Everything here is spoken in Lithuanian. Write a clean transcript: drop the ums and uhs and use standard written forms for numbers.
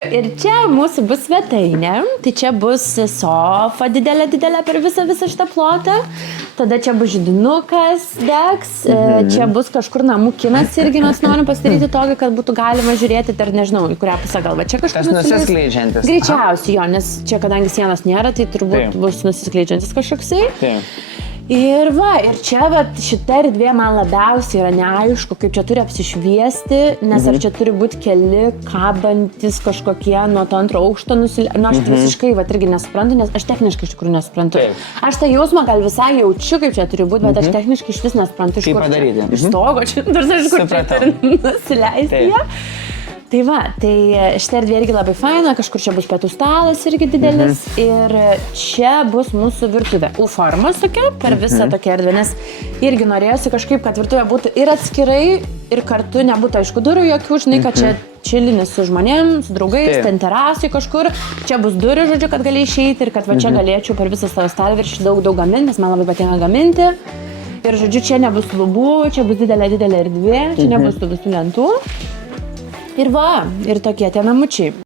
Ir čia mūsų bus svetainė, tai čia bus sofa didelė per visą šitą plotą, tada čia bus židinukas, degs, čia bus kažkur namų kinas irgi mes norim pasidaryti tokį, kad būtų galima žiūrėti, ar nežinau, į kurią pusę galva. Čia kažkas nusiskleidžiantis. Greičiausiai jo, nes čia kadangi sienos nėra, tai turbūt bus nusiskleidžiantis kažkoksai. Ir čia šita erdvė man labiausiai yra neaišku, kaip čia turi apsišviesti, nes ar čia turi būti keli kabantis kažkokie nuo to antro aukšto aš visiškai irgi nesuprantu, nes aš techniškai iš tikrųjų nesuprantu. Aš tą jausmą gal visai jaučiu, kaip čia turi būti, bet aš techniškai iš vis nesuprantu, iš kur čia. Iš stogo čia, iš kur čia turi nusileisti ją. Tai šitą erdvė irgi labai faina, kažkur čia bus pietų stalas irgi didelis ir čia bus mūsų virtuvė. U-formas tokia, per visą tokią erdvę, nes irgi norėjusi kažkaip, kad virtuvė būtų ir atskirai, ir kartu nebūtų aišku durų jokių, žinai, kad čia čilinis su žmonėm, su draugais, ten terasui kažkur, čia bus durų, žodžiu, kad gali išeiti ir kad čia galėčiau per visą savo stalviršį daug gaminti, nes man labai patinka gaminti. Ir žodžiu, čia nebus lubų, čia bus didelė erdvė, čia nebus tų visų lentų. Ir tokie tie namučiai.